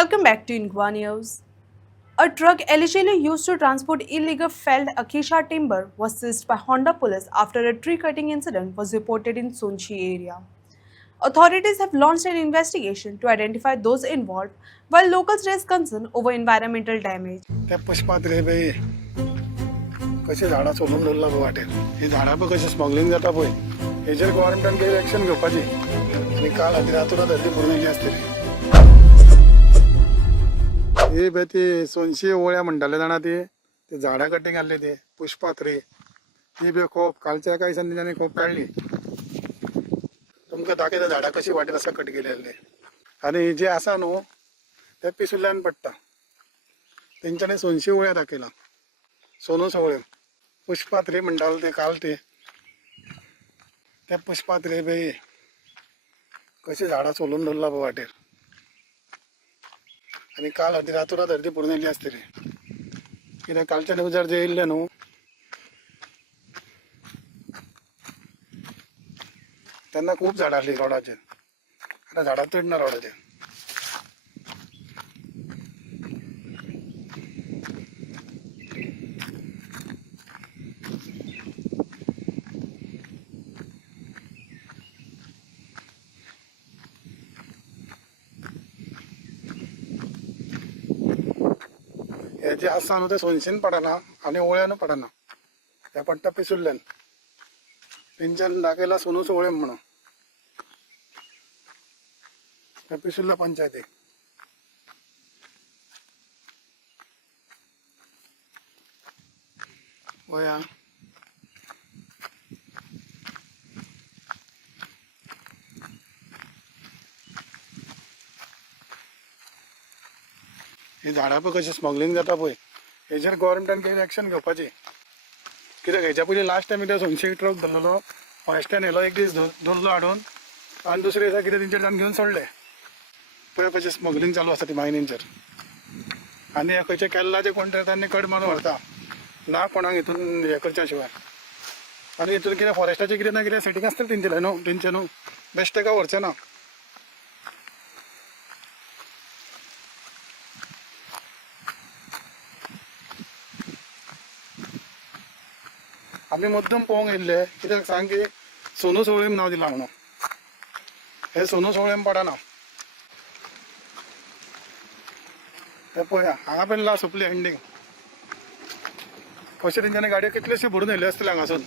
Welcome back to Ingwa News. A truck allegedly used to transport illegal felled acacia timber was seized by Honda police after a tree cutting incident was reported in Sonchi area. Authorities have launched an investigation to identify those involved, while locals raise concern over environmental damage. त्या पुष्पात रे बाई कशी झाडां सोलून दवरला पळय वाटेर ही झाडां पळय कशी स्मगलिंग जाता पळय हेजेर गव्हर्नमेंटान काही एक्शन घेवपाची आनी काल हाती रातोरात धरती भरून आसतली हे पळय ते सोनशी ओळ्या म्हणटाले जाणा ते झाडां कटिंग आसले ते पुष्पात रे ती बी खूप कालच्या एका दिसांनी तांणी खूप काडली तुमकां दाखयता झाडां कशी वाटेर आसा कट केलेले आनी जे आसा न्हू ते पिसुल्ल्यान पडटा तेंच्यांनी सोनशी ओळ्या दाखयला सोनू सवळे पुष्पात रे म्हणटाले ते काल ते त्या पुष्पात रे बाई कशी झाडां सोलून दवरला पळय वाटेर आनी काल हाती रातोरात धरती भरून येयली आसतली कित्याक कालच्या न्यूजार जे येयल्ले न्हू तेन्ना खूब झाडां आसली रोडाचेर आतां झाडां चड ना रोडाचेर हे जे आसा न्हू ते सोनशीन पडना आनी ओळ्यान पडना हे पडटा पिसुल्ल्यान तेंच्यान दाखयला सोनू सोवळे म्हणून हे पिसुल्ल्या पंचायतीक वया ही झाडां पळय कशी स्मगलिंग जाता पळय हेजेर गव्हर्नमेंटान काही एक्शन घेवपाची कित्याक हेच्या पयलीं लास्ट टायम कितें सोनशी ट्रक धरलेलो फॉरेस्टान येयलो एक दीस दवरलो हाडून आनी दुसरे दिसा कितें तेंचेर घेवन सोडले पळय कशें स्मगलिंग चालू आसा ती मायनींचेर आनी हे खंयचे केरलाचे कोण तरी तांणी कट मारून व्हरता ना कोणाक हितून हे करच्या शिवाय आनी हितून कितें फॉरेस्टाचें कितें ना कितें सेटींग आसतलें तेंचें न्हू तेंचें न्हू बेश्टे काय व्हरचें ना आमी मुद्दम पळोवंक येयल्ले कित्याक सांग की सोनू सवळेम नांव दिलां म्हणून हे सोनू सवळेम पडना हे पळया हांगा पण ला सोंपली एंडींग अशें तेंच्यांनी गाडयो कितल्योश्यो भरून येयल्यो आसतल्यो हांगासून